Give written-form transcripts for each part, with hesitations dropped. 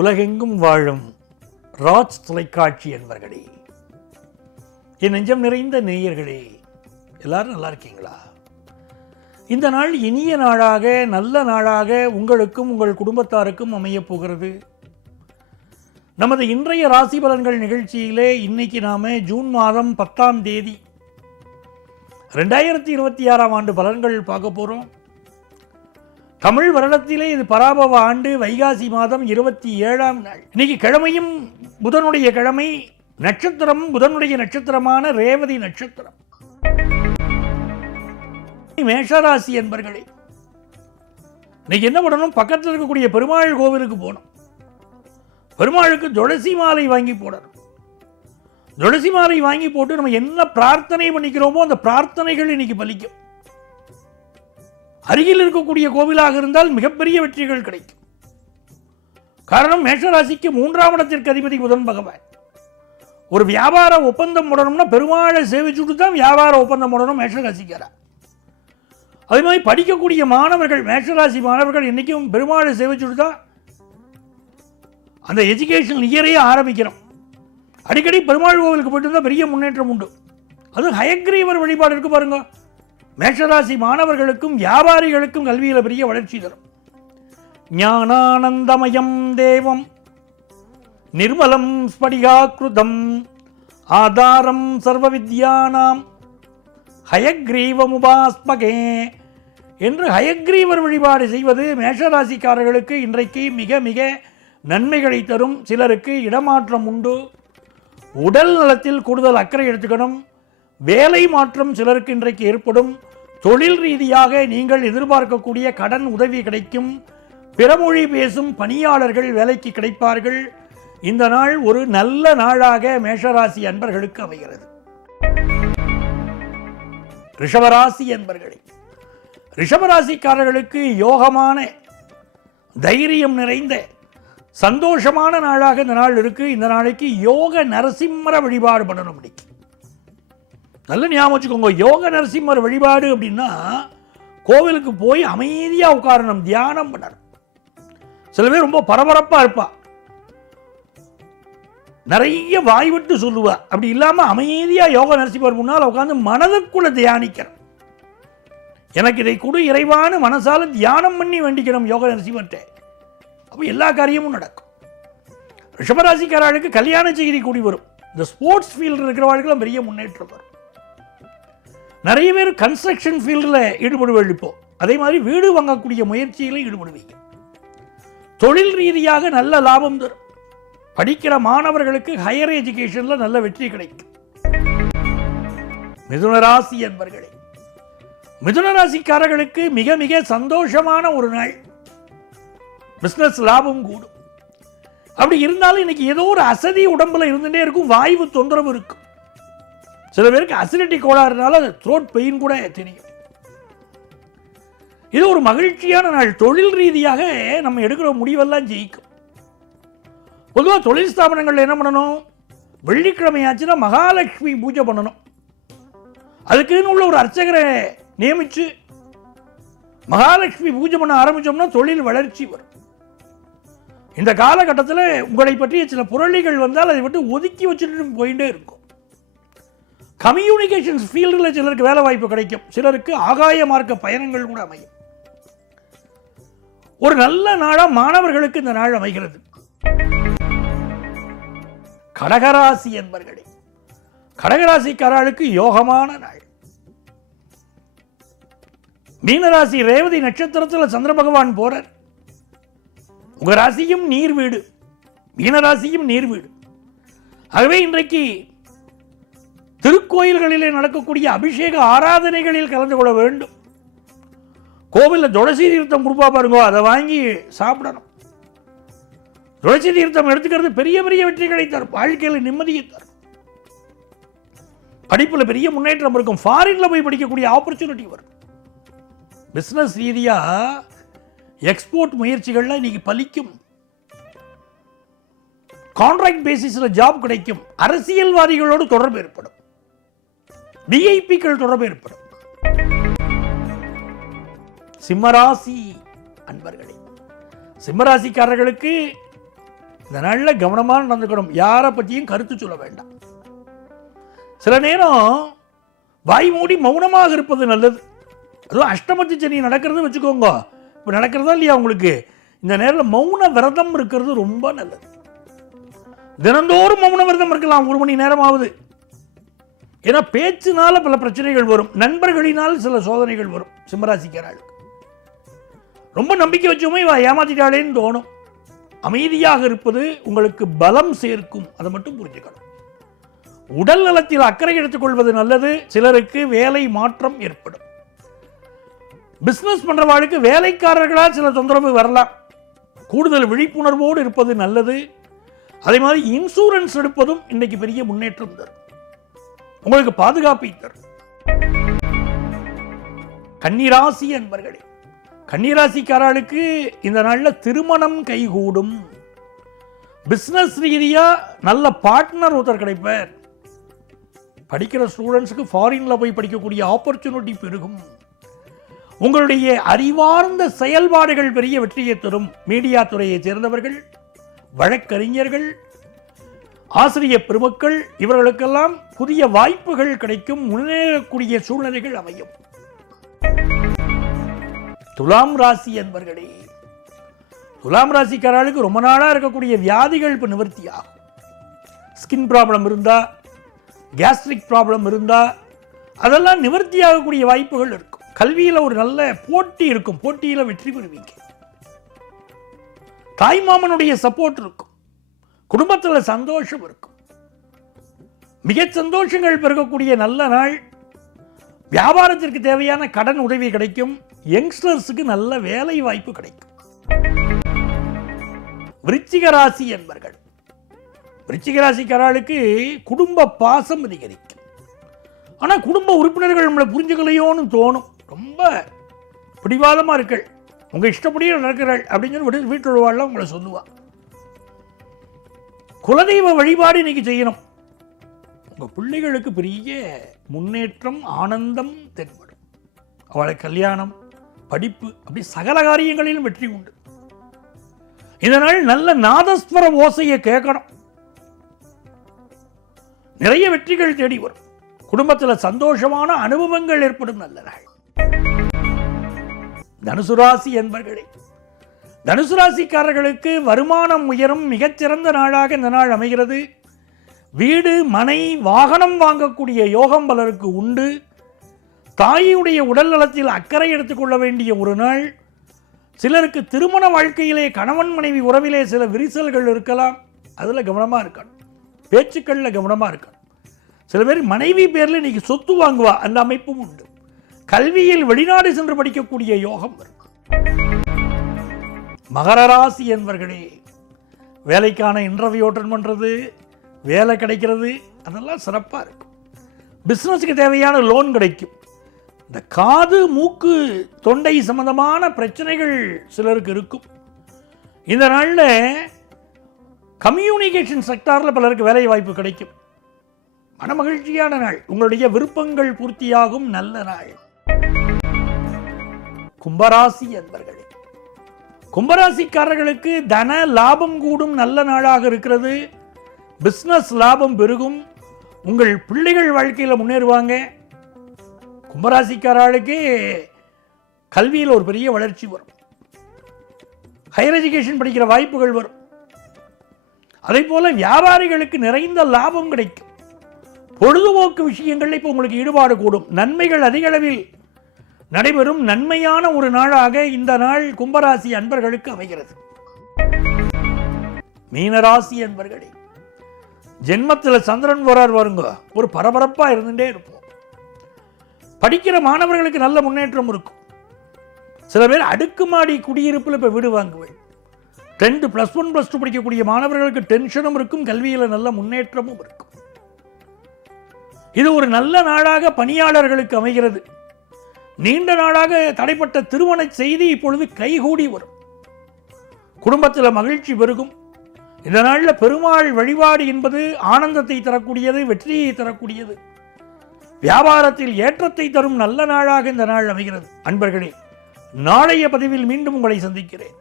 உலகெங்கும் வாழும் ராஜ் தொலைக்காட்சி என்பர்களே, என் நெஞ்சம் நிறைந்த நேயர்களே, எல்லாரும் நல்லா இருக்கீங்களா? இந்த நாள் இனிய நாளாக, நல்ல நாளாக உங்களுக்கும் உங்கள் குடும்பத்தாருக்கும் அமையப் போகிறது. நமது இன்றைய ராசி பலன்கள் நிகழ்ச்சியிலே இன்னைக்கு நாம ஜூன் மாதம் 10ஆம் தேதி 2026ஆம் ஆண்டு பலன்கள் பார்க்க போகிறோம். தமிழ் வருடத்திலே இது பராபவ ஆண்டு, வைகாசி மாதம் 27ஆம் நாள். இன்னைக்கு கிழமையும் புதனுடைய கிழமை, நட்சத்திரம் புதனுடைய நட்சத்திரமான ரேவதி நட்சத்திரம். மேஷராசி என்பர்களே, இன்னைக்கு என்ன பண்ணணும்? பக்கத்தில் இருக்கக்கூடிய பெருமாள் கோவிலுக்கு போகணும். பெருமாளுக்கு துளசி மாலை வாங்கி போடணும். துளசி மாலை வாங்கி போட்டு நம்ம என்ன பிரார்த்தனை பண்ணிக்கிறோமோ அந்த பிரார்த்தனைகள் இன்னைக்கு பலிக்கும். அருகில் இருக்கக்கூடிய கோவிலாக இருந்தால் மிகப்பெரிய வெற்றிகள் கிடைக்கும். காரணம், மேஷராசிக்கு 3ஆம் இடத்திற்கு அதிபதி புதன் பகவான். ஒரு வியாபார ஒப்பந்தம் போடணும்னா பெருமாளை சேவிச்சுட்டு தான் வியாபார ஒப்பந்தம் போடணும் மேஷராசிக்காரா. அதே மாதிரி படிக்கக்கூடிய மாணவர்கள், மேஷராசி மாணவர்கள் இன்னைக்கும் பெருமாளை சேவிச்சுட்டு தான் அந்த எஜுகேஷன் இயரையே ஆரம்பிக்கிறோம். அடிக்கடி பெருமாள் கோவிலுக்கு போயிட்டு இருந்தால் பெரிய முன்னேற்றம் உண்டு. அதுவும் ஹயக்ரீவர் வழிபாடு இருக்கு பாருங்க. மேஷராசி மாணவர்களுக்கும் வியாபாரிகளுக்கும் கல்வியில் பெரிய வளர்ச்சி தரும். ஞானானந்தமயம் தேவம் நிர்மலம் ஸ்படிகாக்ருதம் ஆதாரம் சர்வ வித்யானாம் ஹயக்ரீவமுபாஸ்மகே என்று ஹயக்ரீவர் வழிபாடு செய்வது மேஷராசிக்காரர்களுக்கு இன்றைக்கு மிக மிக நன்மைகளை தரும். சிலருக்கு இடமாற்றம் உண்டு. உடல் நலத்தில் கூடுதல் அக்கறை எடுத்துக்கணும். வேலை மாற்றம் சிலருக்கு இன்றைக்கு ஏற்படும். தொழில் ரீதியாக நீங்கள் எதிர்பார்க்கக்கூடிய கடன் உதவி கிடைக்கும். பிறமொழி பேசும் பணியாளர்கள் வேலைக்கு கிடைப்பார்கள். இந்த நாள் ஒரு நல்ல நாளாக மேஷராசி அன்பர்களுக்கு அமைகிறது. ரிஷபராசி அன்பர்களே, ரிஷபராசிக்காரர்களுக்கு யோகமான, தைரியம் நிறைந்த, சந்தோஷமான நாளாக இந்த நாள் இருக்கு. இந்த நாளைக்கு யோக நரசிம்மர வழிபாடு பண்ணணும். இன்னைக்கு நல்ல ஞாபகம் வச்சுக்கோங்க. யோக நரசிம்மர் வழிபாடு அப்படின்னா கோவிலுக்கு போய் அமைதியாக உட்காரணும், தியானம் பண்ணணும். சில பேர் ரொம்ப பரபரப்பாக இருப்பா, நிறைய வாய் விட்டு சொல்லுவா. அப்படி இல்லாமல் அமைதியாக யோக நரசிம்மர் முன்னால் உட்காந்து மனதுக்குள்ள தியானிக்கிறோம். எனக்கு இதை கொடு இறைவான மனசால தியானம் பண்ணி வேண்டிக்கிறோம் யோக நரசிம்மர்கிட்ட. அப்போ எல்லா காரியமும் நடக்கும். ரிஷபராசிக்காரர்களுக்கு கல்யாண செய்தி கூடி வரும். இந்த ஸ்போர்ட்ஸ் ஃபீல்டு இருக்கிறவர்களுக்கு பெரிய முன்னேற்றம் வரும். நிறைய பேர் கன்ஸ்ட்ரக்ஷன் ஃபீல்டில் ஈடுபடுவீங்க. இப்போ அதே மாதிரி வீடு வாங்கக்கூடிய முயற்சியில் ஈடுபடுவீங்க. தொழில் ரீதியாக நல்ல லாபம் தரும். படிக்கிற மாணவர்களுக்கு ஹையர் எஜுகேஷனில் நல்ல வெற்றி கிடைக்கும். மிதுனராசி என்பர்களே, மிதுனராசிக்காரர்களுக்கு மிக மிக சந்தோஷமான ஒரு நாள். பிஸ்னஸ் லாபம் கூடும். அப்படி இருந்தாலும் இன்னைக்கு ஏதோ ஒரு அசதி உடம்புல இருந்துட்டே இருக்கும். வாய்வு தொந்தரவு இருக்கும். சில பேருக்கு அசிடிட்டி கோளாறுனால த்ரோட் பெயின் கூட தெரியும். இது ஒரு மகிழ்ச்சியான நாள். தொழில் ரீதியாக நம்ம எடுக்கிற முடிவெல்லாம் ஜெயிக்கும். பொதுவாக தொழில் ஸ்தாபனங்கள் என்ன பண்ணணும்? வெள்ளிக்கிழமை ஆச்சுன்னா மகாலட்சுமி பூஜை பண்ணணும். அதுக்குன்னு உள்ள ஒரு அர்ச்சகரை நியமித்து மகாலட்சுமி பூஜை பண்ண ஆரம்பித்தோம்னா தொழில் வளர்ச்சி வரும். இந்த காலகட்டத்தில் உங்களை பற்றிய சில புரளிகள் வந்தால் அதை விட்டு ஒதுக்கி வச்சுட்டு போயிட்டே இருக்கும். கம்யூனிகேஷன்ஸ் ஃபீல்டில் சிலருக்கு வேலை வாய்ப்பு கிடைக்கும். சிலருக்கு ஆகாய மார்க்க பயணங்கள் கூட அமையும். ஒரு நல்ல நாளாக மாணவர்களுக்கு இந்த நாள் அமைகிறது. கடகராசி என்பர்களே, கடகராசிக்காரர்களுக்கு யோகமான நாள். மீனராசி ரேவதி நட்சத்திரத்தில் சந்திர பகவான் போறார். உங்க ராசியும் நீர் வீடு, மீனராசியும் நீர் வீடு. ஆகவே இன்றைக்கு திருக்கோயில்களிலே நடக்கக்கூடிய அபிஷேக ஆராதனைகளில் கலந்து கொள்ள வேண்டும். கோவிலில் துளசி தீர்த்தம் கொடுப்பா பாருங்க, அதை வாங்கி சாப்பிடணும். துளசி தீர்த்தம் எடுத்துக்கிறது பெரிய பெரிய வெற்றிகளை தரும். வாழ்க்கையில் நிம்மதியை தரும். படிப்பில் பெரிய முன்னேற்றம் இருக்கும். ஃபாரின்ல போய் படிக்கக்கூடிய ஆப்பர்ச்சுனிட்டி வரும். பிஸ்னஸ் ரீதியாக எக்ஸ்போர்ட் முயற்சிகள்லாம் இன்னைக்கு பலிக்கும். கான்ட்ராக்ட் பேசிஸில் ஜாப் கிடைக்கும். அரசியல்வாதிகளோடு தொடர்பு ஏற்படும். விஐபிக்கள் தொடர்பு ஏற்படும். சிம்மராசி அன்பர்களே, சிம்மராசிக்காரர்களுக்கு இந்த நாளில் கவனமாக நடந்துக்கணும். யாரை பற்றியும் கருத்து சொல்ல வேண்டாம். சில நேரம் வாய் மூடி மௌனமாக இருப்பது நல்லது. அதுவும் அஷ்டமத்து சனி நடக்கிறது வச்சுக்கோங்க. இப்போ நடக்கிறதா இல்லையா உங்களுக்கு? இந்த நேரத்தில் மௌன விரதம் இருக்கிறது ரொம்ப நல்லது. தினந்தோறும் மௌன விரதம் இருக்கலாம் 1 மணி நேரமாவது. ஏன்னா பேச்சினால பல பிரச்சனைகள் வரும், நண்பர்களினால் சில சோதனைகள் வரும். சிம்மராசிக்காரர்களுக்கு ரொம்ப நம்பிக்கை வச்சோமே ஏமாத்திட்டாளேன்னு தோணும். அமைதியாக இருப்பது உங்களுக்கு பலம் சேர்க்கும். அதை மட்டும் புரிஞ்சுக்கணும். உடல் நலத்தில் அக்கறை எடுத்துக்கொள்வது நல்லது. சிலருக்கு வேலை மாற்றம் ஏற்படும். பிசினஸ் பண்றவாளுக்கு வேலைக்காரர்களால் சில தொந்தரவு வரலாம். கூடுதல் விழிப்புணர்வோடு இருப்பது நல்லது. அதே மாதிரி இன்சூரன்ஸ் எடுப்பதும் இன்னைக்கு பெரிய முன்னேற்றம் தரும், உங்களுக்கு பாதுகாப்பை தரும். கன்னிராசி அன்பர்களே, கன்னிராசிக்காரர்களுக்கு இந்த நாளில் திருமணம் கைகூடும். பிசினஸ் ரீதியா நல்ல பார்ட்னர் ஒருத்தர் கிடைப்பார். படிக்கிற ஸ்டூடெண்ட்ஸுக்கு ஃபாரின்ல போய் படிக்கக்கூடிய ஆப்பர்ச்சுனிட்டி பெருகும். உங்களுடைய அறிவார்ந்த செயல்பாடுகள் பெரிய வெற்றியை தரும். மீடியா துறையை சேர்ந்தவர்கள், வழக்கறிஞர்கள், ஆசிரியர் பெருமக்கள் இவர்களுக்கெல்லாம் புதிய வாய்ப்புகள் கிடைக்கும். முன்னேறக்கூடிய சூழ்நிலைகள் அமையும். துலாம் ராசி என்பர்களே, துலாம் ராசிக்காரர்களுக்கு ரொம்ப நாளாக இருக்கக்கூடிய வியாதிகள் இப்போ நிவர்த்தி ஆகும். ஸ்கின் ப்ராப்ளம் இருந்தா, கேஸ்ட்ரிக் ப்ராப்ளம் இருந்தா அதெல்லாம் நிவர்த்தி ஆகக்கூடிய வாய்ப்புகள் இருக்கும். கல்வியில் ஒரு நல்ல போட்டி இருக்கும், போட்டியில் வெற்றி பெறுவீங்க. தாய்மாமனுடைய சப்போர்ட் இருக்கும். குடும்பத்தில் சந்தோஷம் இருக்கும். மிக சந்தோஷங்கள் பெருகக்கூடிய நல்ல நாள். வியாபாரத்திற்கு தேவையான கடன் உதவி கிடைக்கும். யங்ஸ்டர்ஸுக்கு நல்ல வேலை வாய்ப்பு கிடைக்கும். விருச்சிக ராசி என்பர்கள், விருச்சிக ராசிக்காரர்களுக்கு குடும்ப பாசம் அதிகரிக்கும். ஆனால் குடும்ப உறுப்பினர்கள் நம்மளை புரிஞ்சுக்கலையோன்னு தோணும். ரொம்ப பிடிவாதமாக இருக்கள், உங்கள் இஷ்டப்படியே நடக்கிறாள் அப்படின்னு சொல்லி வீட்டில் உள்ளவாள்லாம் உங்களை சொல்லுவா. குலதெய்வ வழிபாடு இன்னைக்கு செய்யணும். உங்கள் பிள்ளைகளுக்கு பெரிய முன்னேற்றம், ஆனந்தம் தென்படும். அவளை கல்யாணம், படிப்பு, அப்படி சகல காரியங்களிலும் வெற்றி உண்டு. இதனால் நல்ல நாதஸ்வர ஓசையை கேட்கணும். நிறைய வெற்றிகள் தேடி வரும். குடும்பத்தில் சந்தோஷமான அனுபவங்கள் ஏற்படும் நல்ல நாள். தனுசு ராசி என்பர்களே, தனுசு ராசிக்காரர்களுக்கு வருமானம் உயரும். மிகச்சிறந்த நாளாக இந்த நாள் அமைகிறது. வீடு, மனை, வாகனம் வாங்கக்கூடிய யோகம் பலருக்கு உண்டு. தாயுடைய உடல் நலத்தில் அக்கறை எடுத்துக்கொள்ள வேண்டிய ஒரு நாள். சிலருக்கு திருமண வாழ்க்கையிலே கணவன் மனைவி உறவிலே சில விரிசல்கள் இருக்கலாம். அதில் கவனமாக இருக்கணும். பேச்சுக்களில் கவனமாக இருக்கணும். சில பேர் மனைவி பேரில் இன்னைக்கு சொத்து வாங்குவா, அந்த அமைப்பும் உண்டு. கல்வியில் வெளிநாடு சென்று படிக்கக்கூடிய யோகம் வரும். மகர ராசி என்பர்களே, வேலைக்கான இன்டர்வியூ அட்டெண்ட் பண்ணுறது, வேலை கிடைக்கிறது, அதெல்லாம் சிறப்பாக இருக்கும். பிஸ்னஸுக்கு தேவையான லோன் கிடைக்கும். இந்த காது, மூக்கு, தொண்டை சம்பந்தமான பிரச்சனைகள் சிலருக்கு இருக்கும். இந்த நாளில் கம்யூனிகேஷன் செக்டாரில் பலருக்கு வேலை வாய்ப்பு கிடைக்கும். மனமகிழ்ச்சியான நாள். உங்களுடைய விருப்பங்கள் பூர்த்தியாகும் நல்ல நாள். கும்பராசி என்பர்களே, கும்பராசிக்காரர்களுக்கு தன லாபம் கூடும் நல்ல நாளாக இருக்கிறது. பிஸ்னஸ் லாபம் பெருகும். உங்கள் பிள்ளைகள் வாழ்க்கையில் முன்னேறுவாங்க. கும்பராசிக்காரர்களுக்கு கல்வியில் ஒரு பெரிய வளர்ச்சி வரும். ஹையர் எஜுகேஷன் படிக்கிற வாய்ப்புகள் வரும். அதே போல வியாபாரிகளுக்கு நிறைந்த லாபம் கிடைக்கும். பொழுதுபோக்கு விஷயங்களில் இப்போ உங்களுக்கு ஈடுபாடு கூடும். நன்மைகள் அதிக அளவில் நடைபெறும். நன்மையான ஒரு நாளாக இந்த நாள் கும்பராசி அன்பர்களுக்கு அமைகிறது. மீனராசி அன்பர்களே, ஜென்மத்தில் சந்திரன் வரார் வருங்க, ஒரு பரபரப்பா இருந்துட்டே இருப்போம். படிக்கிற மாணவர்களுக்கு நல்ல முன்னேற்றம் இருக்கும். சில பேர் அடுக்குமாடி குடியிருப்பில் இப்போ வீடு வாங்குவேன். 10th +1 +2 படிக்கக்கூடிய மாணவர்களுக்கு டென்ஷனும் இருக்கும். கல்வியில் நல்ல முன்னேற்றமும் இருக்கும். இது ஒரு நல்ல நாளாக பணியாளர்களுக்கு அமைகிறது. நீண்ட நாளாக தடைப்பட்ட திருமண செய்தி இப்பொழுது கைகூடி வரும். குடும்பத்தில் மகிழ்ச்சி பெருகும். இந்த நாளில் பெருமாள் வழிபாடு என்பது ஆனந்தத்தை தரக்கூடியது, வெற்றியை தரக்கூடியது, வியாபாரத்தில் ஏற்றத்தை தரும் நல்ல நாளாக இந்த நாள் அமைகிறது. அன்பர்களே, நாளைய பதிவில் மீண்டும் உங்களை சந்திக்கிறேன்.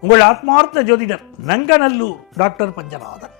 உங்கள் ஆத்மார்த்த ஜோதிடர் நங்கநல்லூர் டாக்டர் பஞ்சநாதன்.